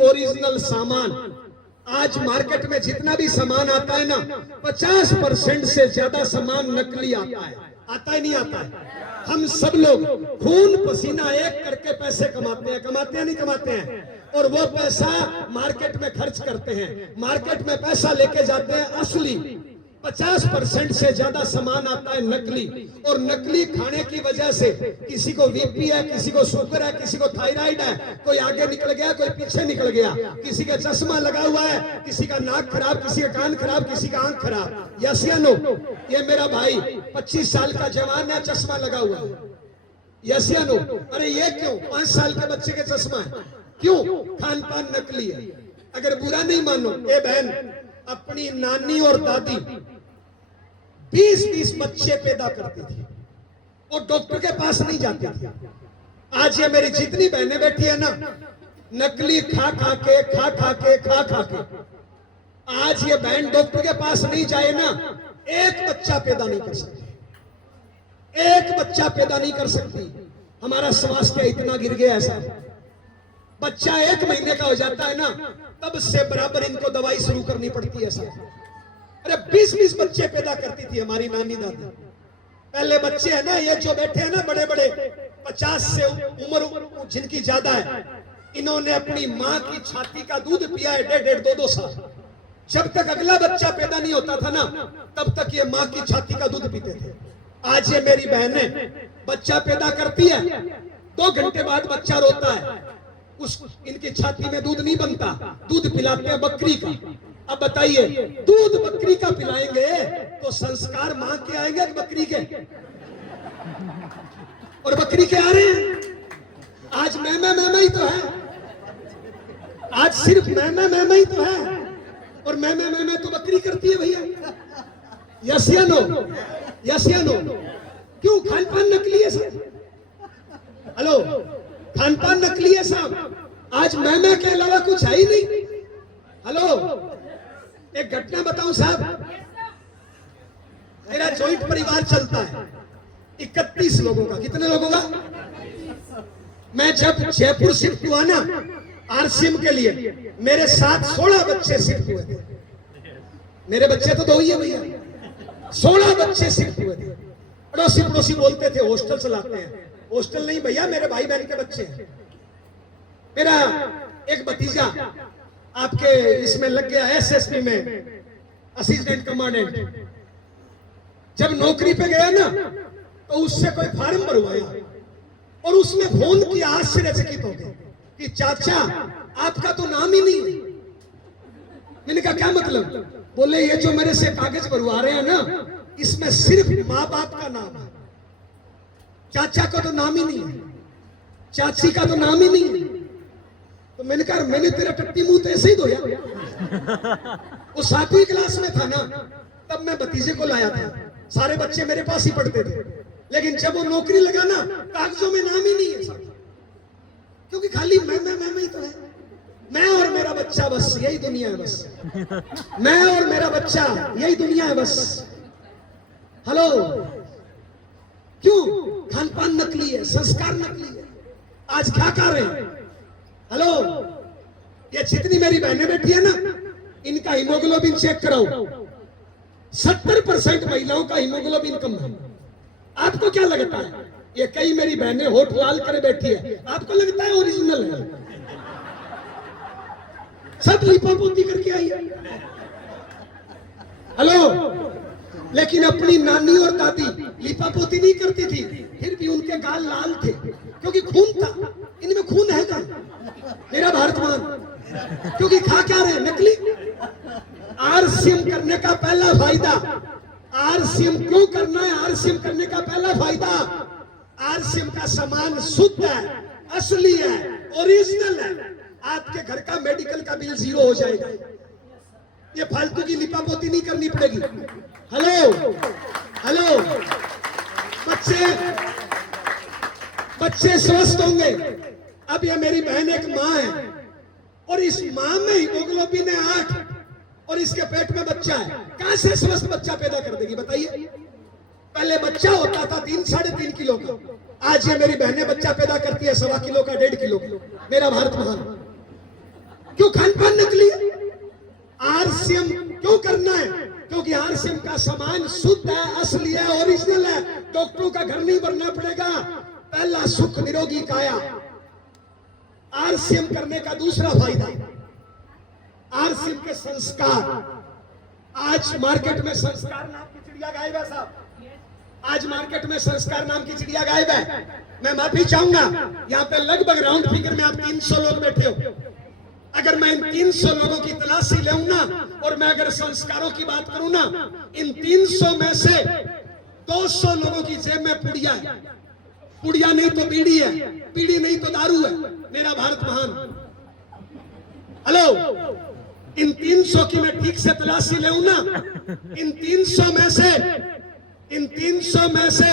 Original सामान। आज market में जितना भी सामान आता है ना, 50% से ज्यादा सामान नकली आता है। आता ही नहीं आता है। हम सब लोग खून पसीना एक करके पैसे कमाते हैं नहीं कमाते हैं, और वो पैसा मार्केट में खर्च करते हैं। मार्केट में पैसा लेके जाते हैं असली। 50% से ज्यादा सामान आता है नकली, और नकली खाने की वजह से किसी को बीपी है, किसी को शुगर है, किसी को थायराइड है, कोई आगे निकल गया, कोई पीछे निकल गया, किसी का चश्मा लगा हुआ है, किसी का नाक खराब, किसी का कान खराब, किसी का आंख खराब। यस या नो? ये मेरा भाई 25 साल का जवान है, चश्मा लगा हुआ है। यस या नो? अरे ये क्यों? 5 साल के बच्चे के चश्मा है। क्यों? खान पान नकली है। अगर बुरा नहीं मानो, ए बहन, अपनी नानी और दादी 20-20 बच्चे पैदा करती थी और डॉक्टर के पास नहीं जाती थी। आज ये मेरी जितनी बहनें बैठी है ना, नकली खा खा के आज ये बहन डॉक्टर के पास नहीं जाए ना, एक बच्चा पैदा नहीं कर सकती, एक बच्चा पैदा नहीं कर सकती। हमारा स्वास्थ्य इतना गिर गया ऐसा, बच्चा 1 महीने का हो जाता है ना, तब से बराबर इनको दवाई शुरू करनी पड़ती है साहब। अरे 20-20 बच्चे पैदा करती थी हमारी नानी दादी। पहले बच्चे है ना, ये जो बैठे हैं ना बड़े बड़े, 50 से उम्र जिनकी ज्यादा है, इन्होंने अपनी माँ की छाती का दूध पिया है 1.5-2 साल। जब तक अगला बच्चा पैदा नहीं होता था ना, तब तक ये माँ की छाती का दूध पीते थे। आज ये मेरी बहनें बच्चा पैदा करती है, 2 घंटे बाद बच्चा रोता है, इनकी छाती में दूध नहीं बनता, दूध पिलाते हैं बकरी का। अब बताइए, दूध बकरी का पिलाएंगे तो संस्कार मां के आएंगे कि बकरी के? और बकरी के आ रहे हैं। आज मैं ही तो है, आज सिर्फ मैं ही तो है, और मैं तो बकरी करती है भैया। यस या नो? यस या नो? क्यों? खान पान नकली है साहब। हेलो, खान पान नकली है साहब। आज मैं के अलावा कुछ है ही नहीं। हेलो, एक घटना बताऊं साहब, मेरा जॉइंट परिवार चलता है 31 लोगों का। कितने लोगों का? मैं जब जयपुर शिफ्ट हुआ ना आरसीएम के लिए, मेरे साथ 16 बच्चे शिफ्ट हुए थे। मेरे बच्चे तो 2 ही है भैया, 16 बच्चे शिफ्ट हुए थे। पड़ोसी पड़ोसी बोलते थे हॉस्टल चलाते हैं। हॉस्टल नहीं भैया, मेरे भाई बहन के बच्चे हैं। मेरा एक भतीजा आपके इसमें लग गया एसएसपी में, असिस्टेंट कमांडेंट। जब नौकरी पे गया ना, तो उससे कोई फार्म भरवाया और उसमें फोन किया, आश्चर्यचकित हो गए कि चाचा आपका तो नाम ही नहीं। मैंने कहा क्या मतलब? बोले ये जो मेरे से कागज भरवा रहे हैं ना, इसमें सिर्फ माँ बाप का नाम है, चाचा का तो नाम ही नहीं है, चाची का तो नाम ही नहीं है। तो मैंने कहा मैंने तेरा टट्टी मुंह तो ऐसे ही धोया। वो 7वीं क्लास में था ना, तब मैं भतीजे को लाया था। सारे बच्चे मेरे पास ही पढ़ते थे, लेकिन जब वो नौकरी लगा ना, कागजों में नाम ही नहीं है साहब, क्योंकि खाली मैं ही तो है। मैं और मेरा बच्चा, बस यही दुनिया है। बस मैं और मेरा बच्चा, यही दुनिया है बस। हेलो, क्यों? खान पान नकली है, संस्कार नकली है। आज क्या कर रहे हैं? हेलो, ये जितनी मेरी बहनें बैठी है ना, इनका हीमोग्लोबिन चेक कराओ। 70% महिलाओं का हीमोग्लोबिन कम है। आपको क्या लगता है? ये कई मेरी बहनें होठ लाल करे बैठी है, आपको लगता है ओरिजिनल है? सब लिपापोती करके आई है। हेलो, लेकिन अपनी नानी और दादी लिपापोती नहीं करती थी, फिर भी उनके गाल लाल थे, क्योंकि खून था। इनमें खून है क्या? मेरा भारत मान। क्योंकि खा क्या रहे? नकली। आरसीएम करने का पहला फायदा, आरसीएम क्यों करना है? आरसीएम करने का पहला फायदा, आरसीएम का सामान शुद्ध है, असली है, ओरिजिनल है। आपके घर का मेडिकल का बिल 0 हो जाएगा। ये फालतू की लिपापोती नहीं करनी पड़ेगी। हेलो हेलो, बच्चे स्वस्थ होंगे। अब ये मेरी बहन एक माँ है, और इस माँ में हीमोग्लोबिन है 8, और इसके पेट में बच्चा है। कहां से स्वस्थ बच्चा पैदा कर देगी बताइए? पहले बच्चा होता था 3-3.5 किलो का, आज ये मेरी बहनें बच्चा पैदा करती है 1.25 किलो का, 1.5 किलो का। मेरा भारत महान। क्यों खान पान नकली है? आरसीएम क्यों करना है? क्योंकि आरसीएम का सामान शुद्ध है, असली है, ओरिजिनल है। डॉक्टरों का घर नहीं भरना पड़ेगा। पहला सुख निरोगी काया। आरसीएम करने का दूसरा फायदा, आरसीएम के संस्कार। आज मार्केट में संस्कार नाम की चिड़िया गायब है साहब। आज मार्केट में संस्कार नाम की चिड़िया गायब है। मैं माफी चाहूंगा, यहाँ पे लगभग राउंड फिगर में आप 300 लोग बैठे हो। अगर मैं इन 300 लोगों की तलाशी लेऊं ना, और मैं अगर संस्कारों की बात करूं ना, इन 300 में से 200 लोगों की जेब में पुड़िया है। पुड़िया नहीं तो बीड़ी है, बीड़ी नहीं तो दारू है। मेरा भारत महान। हेलो, इन 300 की मैं ठीक से तलाशी लेऊं ना, इन 300 में से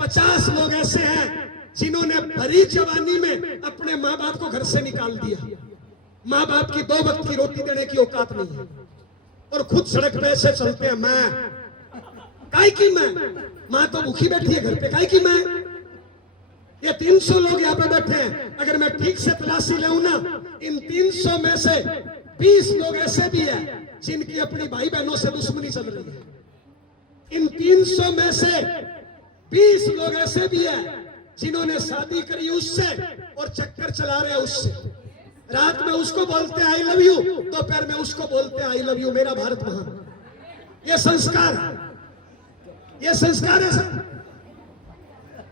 50 लोग ऐसे हैं जिन्होंने भरी जवानी में अपने माँ बाप को घर से निकाल दिया। माँ बाप की 2 वक्त की रोटी देने की औकात नहीं है, और खुद सड़क पे ऐसे चलते हैं। मैं काहे की मैं, माँ तो भूखी बैठी है घर पे, काहे की मैं। ये 300 लोग यहाँ पे बैठे हैं। अगर मैं ठीक से तलाशी लेऊं ना, इन 300 में से 20 लोग ऐसे भी हैं जिनकी अपनी भाई बहनों से दुश्मनी चल रही है। इन 300 में से 20 लोग ऐसे भी हैं जिन्होंने शादी करी उससे और चक्कर चला रहे उससे। रात में उसको बोलते हैं आई लव यू, दोपहर में उसको बोलते हैं आई लव यू। मेरा भारत महान। ये संस्कार है, ये संस्कार है सर।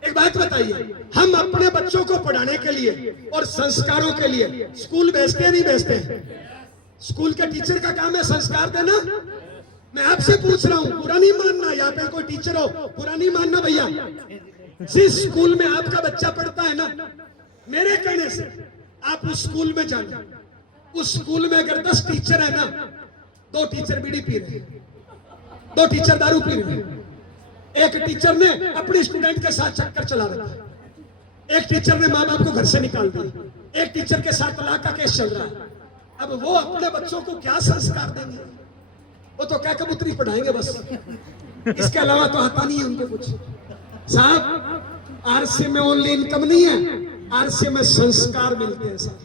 एक बात बताइए, हम अपने बच्चों को पढ़ाने के लिए और संस्कारों के लिए स्कूल भेजते हैं नहीं भेजते? स्कूल के टीचर का काम है संस्कार देना। मैं आपसे पूछ रहा हूं, बुरा नहीं मानना, यहाँ पे कोई टीचर हो बुरा नहीं मानना भैया। जिस स्कूल में आपका बच्चा पढ़ता है ना, मेरे कहने से आप उस स्कूल में जाना। उस स्कूल में अगर 10 टीचर है ना, 2 टीचर बीड़ी पी रहे हैं, 2 टीचर दारू पी रहे हैं, एक टीचर ने अपनी स्टूडेंट के साथ चक्कर चला रखा है, एक टीचर ने माँ बाप को घर से निकाल दिया, एक टीचर के साथ तलाक का केस चल रहा है। अब वो अपने बच्चों को क्या संस्कार देंगे? वो तो क्या कबूतरी पढ़ाएंगे बस, इसके अलावा तो आता नहीं है उनको कुछ। साहब, आरसीएम में ओनली इनकम नहीं है, आरसीएम में संस्कार मिलते हैं साहब।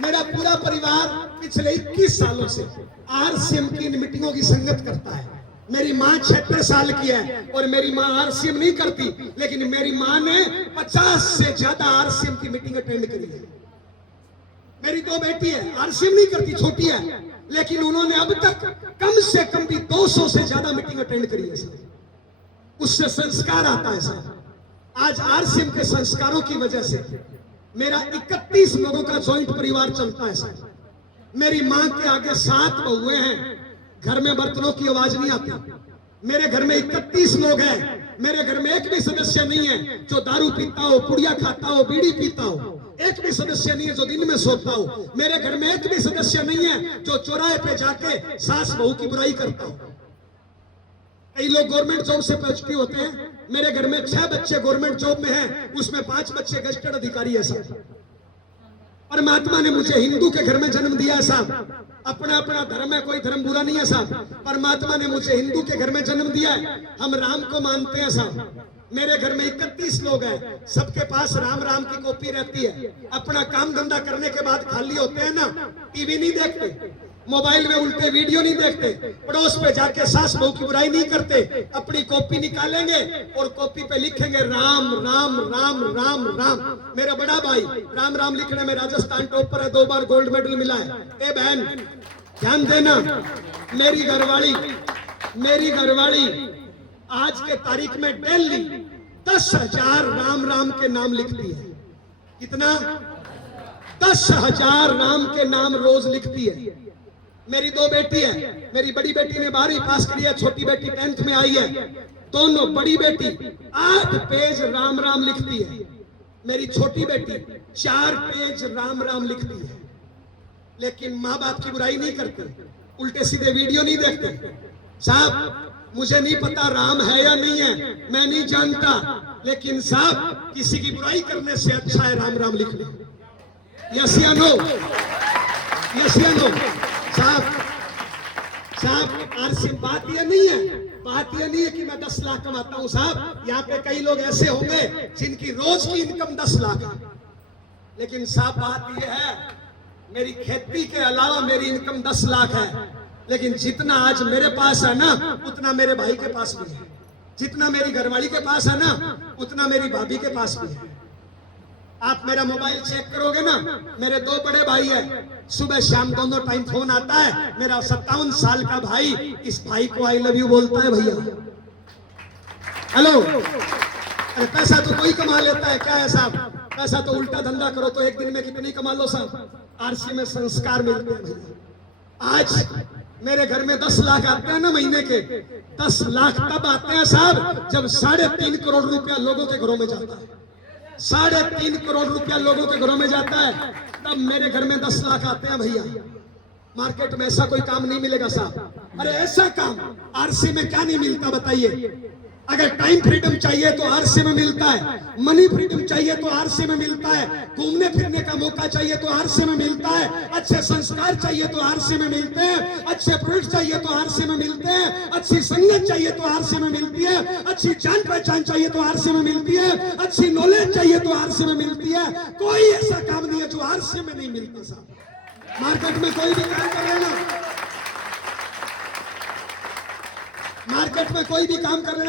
मेरा पूरा परिवार पिछले 21 सालों से आरसीएम की इन मीटिंगों की संगत करता है। मेरी माँ 76 साल की है और मेरी माँ आरसीएम नहीं करती, लेकिन मेरी माँ ने 50 से ज्यादा आरसीएम की मीटिंग अटेंड करी है। मेरी 2 बेटी है, आरसीएम नहीं करती, छोटी है, लेकिन उन्होंने अब तक कम से कम भी 200 से ज्यादा मीटिंग अटेंड करी है सर। उससे संस्कार आता है सर। आज आरसीएम के संस्कारों की वजह से मेरा 31 लोगों का जॉइंट परिवार चलता है सर। मेरी माँ के आगे 7 बहुएं हैं, घर में बर्तनों की आवाज नहीं आती। मेरे घर में 31 लोग हैं, मेरे घर में एक भी सदस्य नहीं है जो दारू पीता हो, पुड़िया खाता हो, बीड़ी पीता हो। एक भी सदस्य नहीं है जो दिन में सोता हो। मेरे घर में एक भी सदस्य नहीं है जो चौराहे पे जाके सास बहू की बुराई करता हो। कई लोग गवर्नमेंट जॉब से पॉजिटिव होते हैं। मेरे घर में 6 बच्चे गवर्नमेंट जॉब में हैं, उसमें 5 बच्चे गजेटेड अधिकारी है साहब। परमात्मा ने मुझे हिंदू के घर में जन्म दिया है साहब। अपना अपना धर्म है, कोई धर्म बुरा नहीं है साहब। परमात्मा ने मुझे हिंदू के घर में जन्म दिया है, हम राम को मानते हैं साहब। मेरे घर में 31 लोग हैं, सबके पास राम राम की कॉपी रहती है। अपना काम धंधा करने के बाद खाली होते हैं ना, टीवी नहीं देखते, मोबाइल में उल्टे वीडियो नहीं देखते, पड़ोस पे जाके सास बहू की बुराई नहीं करते। अपनी कॉपी निकालेंगे और कॉपी पे लिखेंगे राम राम राम राम राम। मेरा बड़ा भाई राम राम लिखने में राजस्थान टॉपर है, 2 बार गोल्ड मेडल मिला है। ए बहन ध्यान देना, मेरी घरवाली आज के तारीख में डेली 10,000 राम राम के नाम लिखती है। कितना? 10,000 राम के नाम रोज लिखती है। मेरी 2 बेटी है, मेरी बड़ी बेटी ने 12वीं पास करी है, छोटी बेटी 10th में आई है। दोनों बड़ी बेटी 8 पेज राम राम लिखती है, मेरी छोटी बेटी 4 पेज राम राम लिखती है। लेकिन माँ बाप की बुराई नहीं करते, उल्टे सीधे वीडियो नहीं देखते। साहब मुझे नहीं पता राम है या नहीं है, मैं नहीं जानता, लेकिन साहब किसी की बुराई करने से अच्छा है राम राम लिखना। यस या नो? यस या नो? साहब साहब आरसी बात ये नहीं है, बात ये नहीं है कि मैं 10 लाख कमाता हूं साहब। यहाँ पे कई लोग ऐसे होंगे जिनकी रोज की इनकम 10 लाख है, लेकिन साहब बात ये है मेरी खेती के अलावा मेरी इनकम 10 लाख है, लेकिन जितना आज मेरे पास है ना उतना मेरे भाई के पास भी है, जितना मेरी घरवाली के पास है ना उतना मेरी भाभी के पास भी है। आप मेरा मोबाइल चेक करोगे ना, मेरे 2 बड़े भाई हैं, सुबह शाम दोनों टाइम फोन आता है। मेरा 57 साल का भाई इस भाई को आई लव यू बोलता है भैया। हेलो, अरे पैसा तो कोई कमा लेता है, क्या है साहब? पैसा तो उल्टा धंधा करो तो एक दिन में कितनी कमा लो साहब। आरसी में संस्कार मिलते हैं भैया। आज मेरे घर में 10 लाख आते हैं ना महीने के, 10 लाख तब आते हैं साहब जब 3.5 करोड़ रुपया लोगों के घरों में जाता है। 3.5 करोड़ रुपया लोगों के घरों में जाता है, तब मेरे घर में 10 लाख आते हैं भैया। मार्केट में ऐसा कोई काम नहीं मिलेगा साहब। अरे ऐसा काम आरसी में क्या नहीं मिलता बताइए? अगर टाइम फ्रीडम चाहिए तो आरसी में मिलता है, मनी फ्रीडम चाहिए तो आरसी में मिलता है, घूमने फिरने का मौका चाहिए तो आरसी में मिलता है, अच्छे संस्कार चाहिए तो आरसी में मिलते हैं, अच्छे प्रोडक्ट चाहिए तो आरसी में मिलते हैं, अच्छी संगत चाहिए तो आरसी में मिलती है, अच्छी जान पहचान चाहिए तो आरसी में मिलती है, अच्छी नॉलेज चाहिए तो आरसी में मिलती है। कोई ऐसा काम नहीं है जो आरसी में नहीं मिलता साहब। मार्केट में कोई भी काम कर रहे ना, मार्केट में कोई भी काम कर रहे